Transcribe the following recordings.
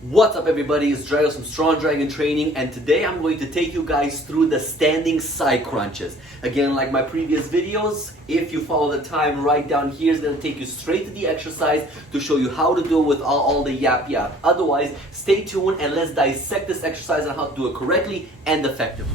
What's up everybody, it's Drago from Strong Dragon Training, and today I'm going to take you guys through the standing side crunches. Again, like my previous videos, if you follow the time right down here, it's going to take you straight to the exercise to show you how to do it with all the yap. Otherwise, stay tuned and let's dissect this exercise and how to do it correctly and effectively.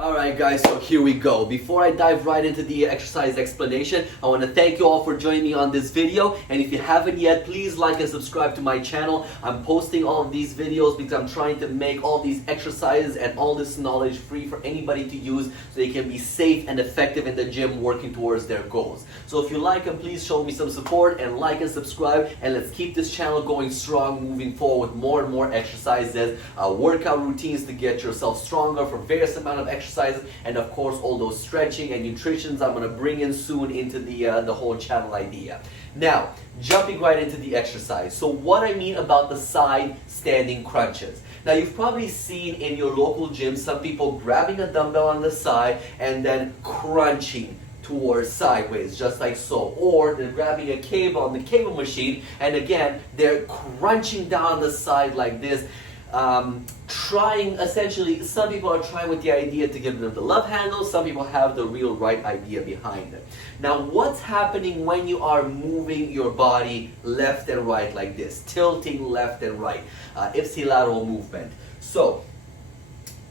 Alright guys, so here we go. Before I dive right into the exercise explanation, I want to thank you all for joining me on this video, and if you haven't yet, please like and subscribe to my channel. I'm posting all of these videos because I'm trying to make all these exercises and all this knowledge free for anybody to use so they can be safe and effective in the gym working towards their goals. So if you like them, please show me some support and like and subscribe, and let's keep this channel going strong moving forward with more and more exercises, workout routines to get yourself stronger for various amount of exercises, and of course all those stretching and nutritions I'm going to bring in soon into the whole channel idea. Now, jumping right into the exercise. So what I mean about the side standing crunches. Now you've probably seen in your local gym some people grabbing a dumbbell on the side and then crunching towards sideways, just like so. Or they're grabbing a cable on the cable machine and again they're crunching down the side like this. Trying, essentially, some people are trying with the idea to get rid of the love handle, some people have the real right idea behind it. Now what's happening when you are moving your body left and right like this, tilting left and right, ipsilateral movement. So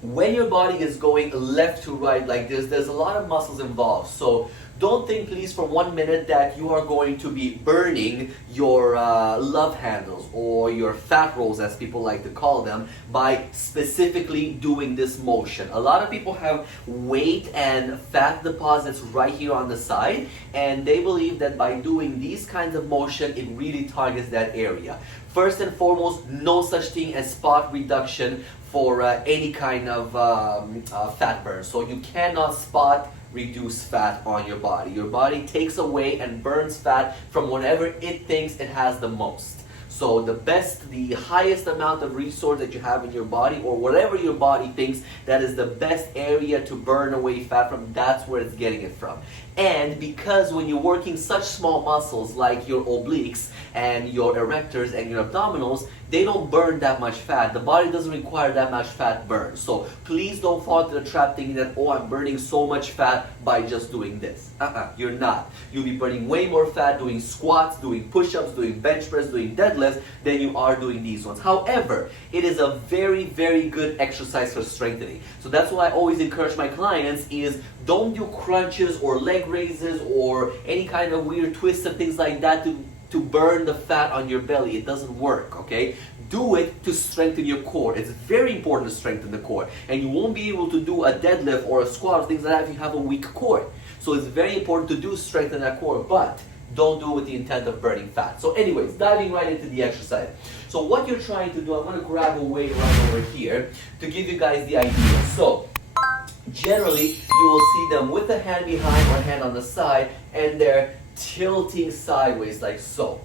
when your body is going left to right like this, there's a lot of muscles involved. So don't think, please, for 1 minute that you are going to be burning your love handles or your fat rolls, as people like to call them, by specifically doing this motion. A lot of people have weight and fat deposits right here on the side, and they believe that by doing these kinds of motion, it really targets that area. First and foremost, no such thing as spot reduction for any kind of fat burn. So you cannot spot reduce fat on your body. Your body takes away and burns fat from whatever it thinks it has the most. So the highest amount of resource that you have in your body, or whatever your body thinks that is the best area to burn away fat from, that's where it's getting it from. And because when you're working such small muscles like your obliques and your erectors and your abdominals, they don't burn that much fat. The body doesn't require that much fat burn. So please don't fall into the trap thinking that, oh, I'm burning so much fat by just doing this. You're not. You'll be burning way more fat doing squats, doing push-ups, doing bench press, doing deadlifts than you are doing these ones. However, it is a very, very good exercise for strengthening. So that's why I always encourage my clients is don't do crunches or leg raises or any kind of weird twists and things like that to burn the fat on your belly. It doesn't work, okay? Do it to strengthen your core. It's very important to strengthen the core. And you won't be able to do a deadlift or a squat or things like that if you have a weak core. So it's very important to do strengthen that core, but don't do it with the intent of burning fat. So anyways, diving right into the exercise. So what you're trying to do, I'm going to grab a weight right over here to give you guys the idea. So generally, you will see them with a hand behind or hand on the side, and they're tilting sideways like so.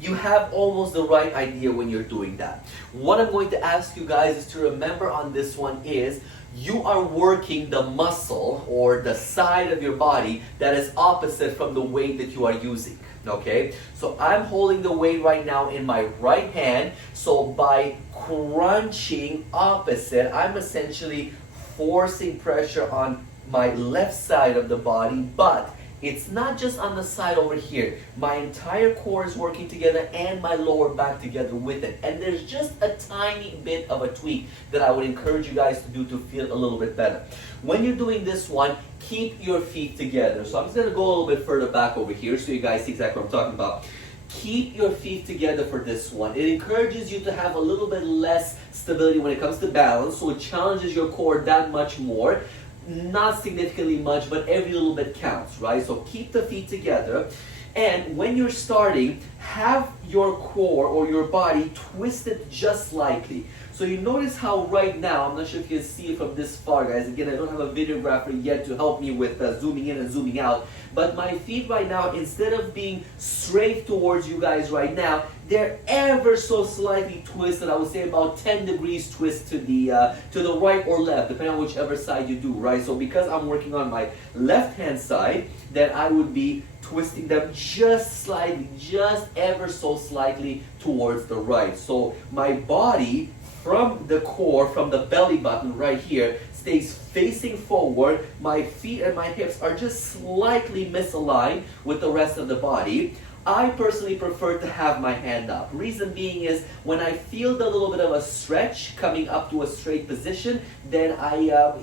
You have almost the right idea when you're doing that. What I'm going to ask you guys is to remember on this one is you are working the muscle or the side of your body that is opposite from the weight that you are using. Okay, so I'm holding the weight right now in my right hand, so by crunching opposite, I'm essentially forcing pressure on my left side of the body, but it's not just on the side over here. My entire core is working together and my lower back together with it. And there's just a tiny bit of a tweak that I would encourage you guys to do to feel a little bit better. When you're doing this one, keep your feet together. So I'm just going to go a little bit further back over here so you guys see exactly what I'm talking about. Keep your feet together for this one. It encourages you to have a little bit less stability when it comes to balance, so it challenges your core that much more. Not significantly much, but every little bit counts, right? So keep the feet together. And when you're starting, have your core or your body twisted just slightly. So you notice how right now, I'm not sure if you can see it from this far, guys. Again, I don't have a videographer yet to help me with zooming in and zooming out. But my feet right now, instead of being straight towards you guys right now, they're ever so slightly twisted. I would say about 10 degrees twist to the right or left, depending on whichever side you do, right? So because I'm working on my left hand side, then I would be twisting them just slightly, just ever so slightly towards the right. So my body from the core, from the belly button right here, stays facing forward. My feet and my hips are just slightly misaligned with the rest of the body. I personally prefer to have my hand up. Reason being is when I feel the little bit of a stretch coming up to a straight position, then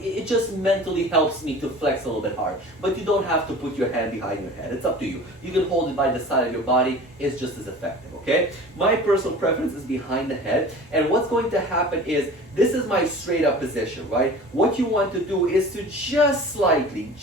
it just mentally helps me to flex a little bit hard. But you don't have to put your hand behind your head. It's up to you. You can hold it by the side of your body. It's just as effective, okay? My personal preference is behind the head. And what's going to happen is, this is my straight up position, right? What you want to do is to just slightly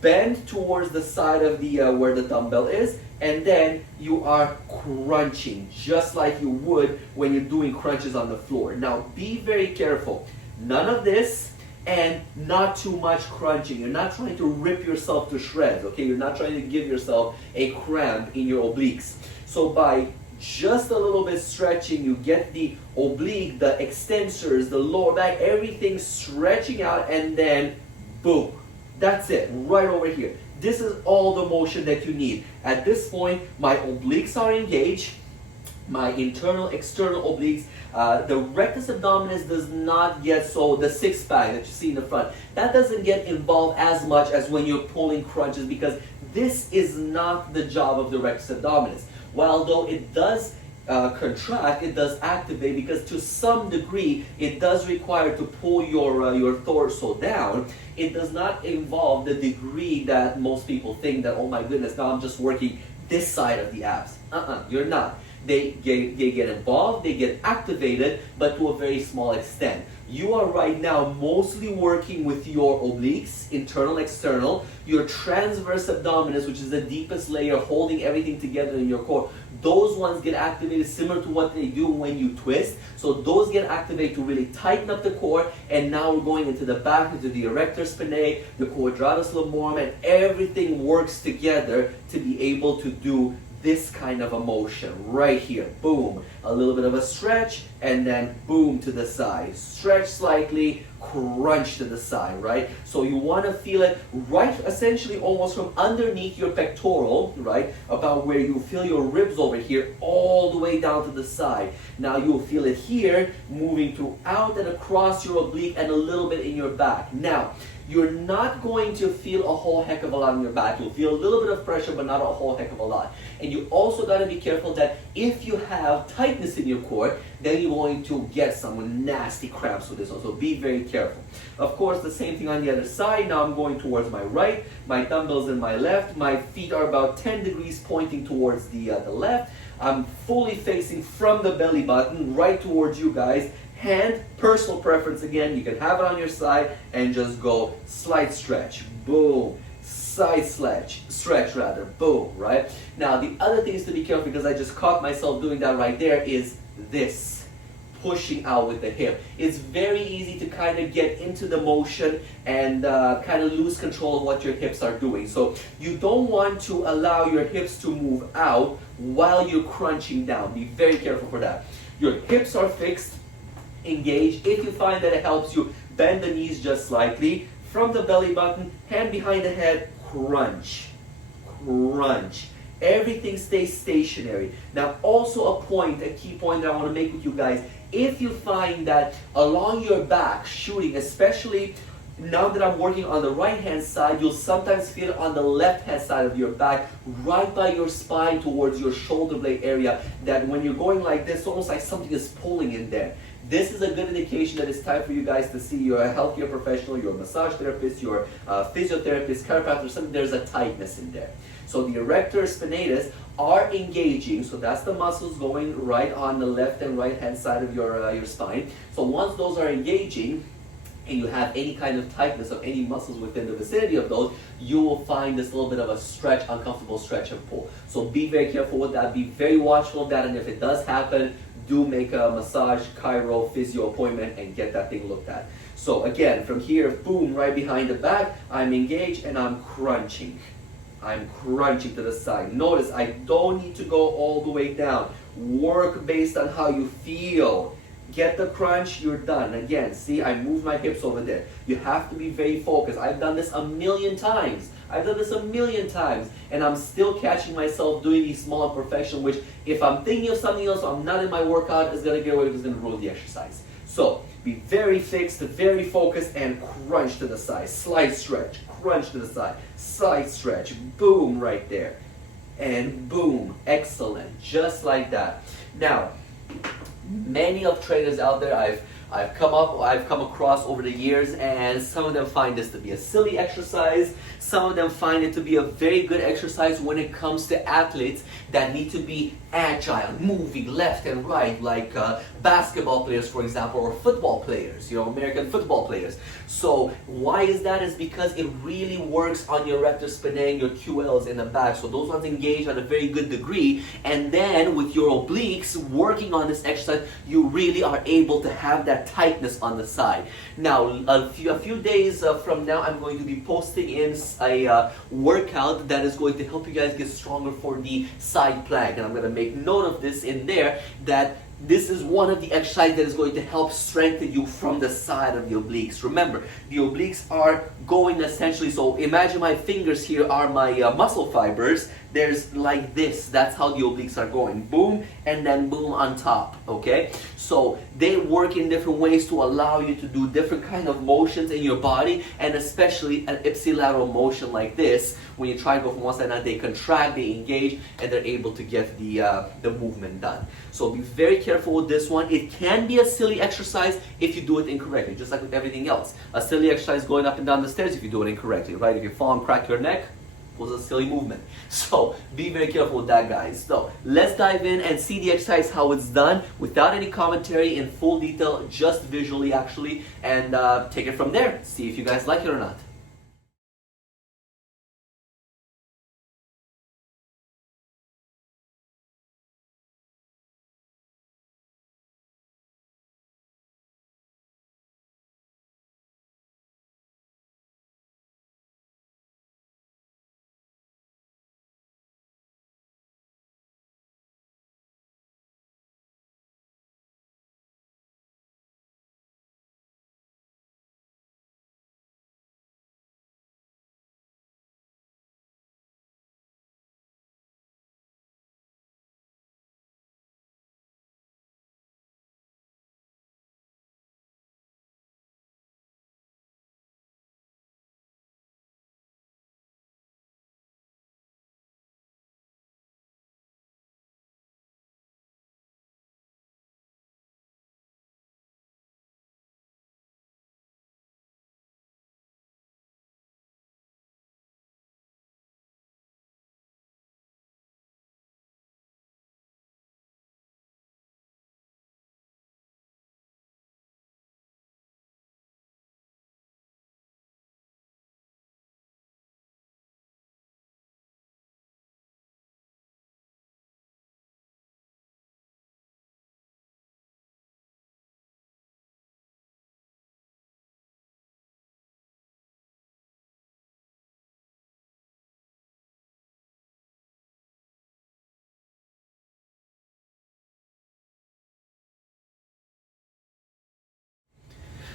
bend towards the side of the where the dumbbell is, and then you are crunching just like you would when you're doing crunches on the floor. Now be very careful. None of this and not too much crunching. You're not trying to rip yourself to shreds, okay? You're not trying to give yourself a cramp in your obliques. So by just a little bit stretching, you get the oblique, the extensors, the lower back, everything stretching out, and then boom. That's it, right over here. This is all the motion that you need. At this point, my obliques are engaged, my internal, external obliques. The rectus abdominis does not get, so the six pack that you see in the front, that doesn't get involved as much as when you're pulling crunches, because this is not the job of the rectus abdominis. While though it does contract, it does activate, because to some degree it does require to pull your torso down. It does not involve the degree that most people think that, oh my goodness, now I'm just working this side of the abs. You're not. They get involved, they get activated, but to a very small extent. You are right now mostly working with your obliques, internal, external, your transverse abdominis, which is the deepest layer holding everything together in your core. Those ones get activated similar to what they do when you twist. So those get activated to really tighten up the core, and now we're going into the back, into the erector spinae, the quadratus lumborum, and everything works together to be able to do this kind of a motion right here. Boom, a little bit of a stretch, and then boom to the side. Stretch slightly, crunch to the side, right? So you want to feel it right, essentially almost from underneath your pectoral, right? About where you feel your ribs over here, all the way down to the side. Now you'll feel it here, moving throughout and across your oblique and a little bit in your back. Now, you're not going to feel a whole heck of a lot in your back. You'll feel a little bit of pressure, but not a whole heck of a lot. And you also got to be careful that if you have tightness in your core, then you're going to get some nasty cramps with this one. So be very careful. Of course, the same thing on the other side. Now I'm going towards my right. My dumbbell's in my left. My feet are about 10 degrees pointing towards the left. I'm fully facing from the belly button right towards you guys. Hand, personal preference again, you can have it on your side and just go slight stretch, boom, side stretch rather, boom, right? Now the other thing is to be careful, because I just caught myself doing that right there, is this, pushing out with the hip. It's very easy to kind of get into the motion and kind of lose control of what your hips are doing. So you don't want to allow your hips to move out while you're crunching down. Be very careful for that. Your hips are fixed, engaged. If you find that it helps you, bend the knees just slightly. From the belly button, hand behind the head, crunch, crunch. Everything stays stationary. Now also a key point that I want to make with you guys, if you find that along your back, shooting, especially now that I'm working on the right hand side, you'll sometimes feel it on the left hand side of your back, right by your spine towards your shoulder blade area, that when you're going like this, almost like something is pulling in there. This is a good indication that it's time for you guys to see your healthcare professional, your massage therapist, your physiotherapist, chiropractor, something. There's a tightness in there. So the erector spinatus are engaging, so that's the muscles going right on the left and right hand side of your spine. So once those are engaging, and you have any kind of tightness of any muscles within the vicinity of those, you will find this little bit of a stretch, uncomfortable stretch and pull. So be very careful with that, be very watchful of that, and if it does happen, do make a massage, chiro, physio appointment and get that thing looked at. So again, from here, boom, right behind the back, I'm engaged and I'm crunching, I'm crunching to the side. Notice I don't need to go all the way down. Work based on how you feel. Get the crunch, you're done. Again, see, I move my hips over there. You have to be very focused. I've done this a million times. And I'm still catching myself doing these small imperfections, which if I'm thinking of something else, I'm not in my workout, it's gonna get away, it's gonna ruin the exercise. So be very fixed, very focused, and crunch to the side. Slight stretch, crunch to the side, slight stretch, boom right there. And boom, excellent, just like that. Now, many of trainers out there I've come across over the years, and some of them find this to be a silly exercise. Some of them find it to be a very good exercise when it comes to athletes that need to be agile, moving left and right, like basketball players, for example, or football players, American football players. So why is that? Is because it really works on your rectus spinae, your QLs in the back. So those ones engage at a very good degree. And then with your obliques, working on this exercise, you really are able to have that tightness on the side. Now, a few days from now, I'm going to be posting in a workout that is going to help you guys get stronger for the side plank. And I'm going to make note of this in there, that this is one of the exercises that is going to help strengthen you from the side of the obliques. Remember, the obliques are going essentially, so imagine my fingers here are my muscle fibers. There's like this, that's how the obliques are going. Boom, and then boom on top, okay? So they work in different ways to allow you to do different kind of motions in your body, and especially an ipsilateral motion like this. When you try to go from one side to another, they contract, they engage, and they're able to get the movement done. So be very careful with this one. It can be a silly exercise if you do it incorrectly, just like with everything else. A silly exercise going up and down the stairs if you do it incorrectly, right? If you fall and crack your neck, was a silly movement. So be very careful with that, guys. So let's dive in and see the exercise, how it's done, without any commentary, in full detail, just visually actually, and take it from there. See if you guys like it or not.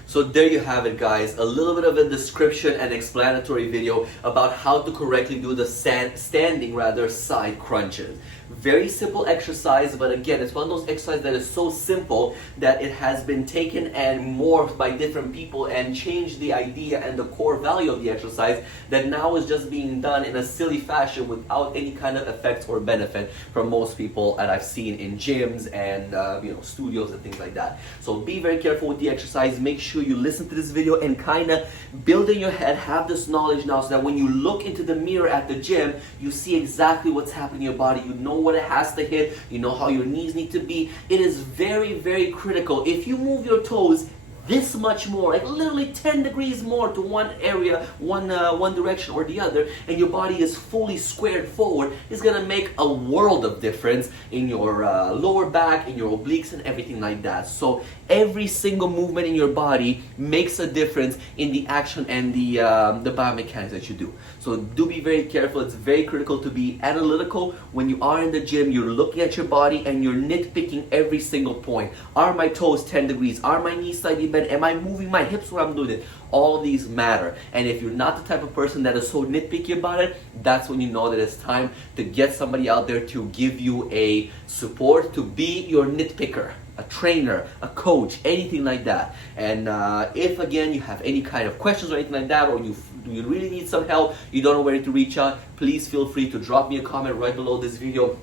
So there you have it, guys, a little bit of a description and explanatory video about how to correctly do the standing side crunches. Very simple exercise, but again, it's one of those exercises that is so simple that it has been taken and morphed by different people and changed the idea and the core value of the exercise, that now is just being done in a silly fashion without any kind of effect or benefit from most people that I've seen in gyms and studios and things like that. So be very careful with the exercise. Make sure you listen to this video and kind of build in your head, have this knowledge now, so that when you look into the mirror at the gym, you see exactly what's happening in your body. You know what it has to hit, you know how your knees need to be. It is very, very critical. If you move your toes this much more, like literally 10 degrees more to one area, one direction or the other, and your body is fully squared forward, is gonna make a world of difference in your lower back, in your obliques, and everything like that. So every single movement in your body makes a difference in the action and the biomechanics that you do. So do be very careful. It's very critical to be analytical when you are in the gym. You're looking at your body and you're nitpicking every single point. Are my toes 10 degrees? Are my knees slightly bent? Am I moving my hips when I'm doing it? All of these matter. And if you're not the type of person that is so nitpicky about it, that's when you know that it's time to get somebody out there to give you a support, to be your nitpicker, a trainer, a coach, anything like that. And if again you have any kind of questions or anything like that, or you really need some help, you don't know where to reach out, please feel free to drop me a comment right below this video.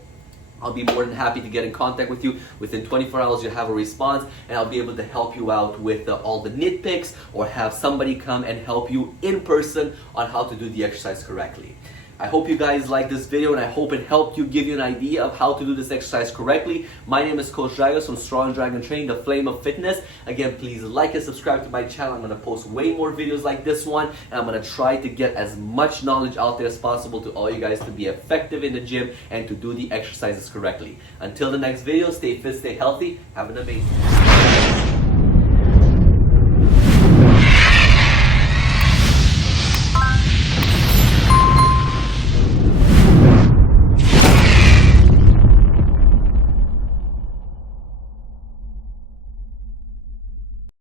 I'll be more than happy to get in contact with you. Within 24 hours, you'll have a response, and I'll be able to help you out with all the nitpicks, or have somebody come and help you in person on how to do the exercise correctly. I hope you guys liked this video, and I hope it helped you, give you an idea of how to do this exercise correctly. My name is Coach Dragos from Strong Dragon Training, the Flame of Fitness. Again, please like and subscribe to my channel. I'm going to post way more videos like this one, and I'm going to try to get as much knowledge out there as possible to all you guys to be effective in the gym and to do the exercises correctly. Until the next video, stay fit, stay healthy, have an amazing day.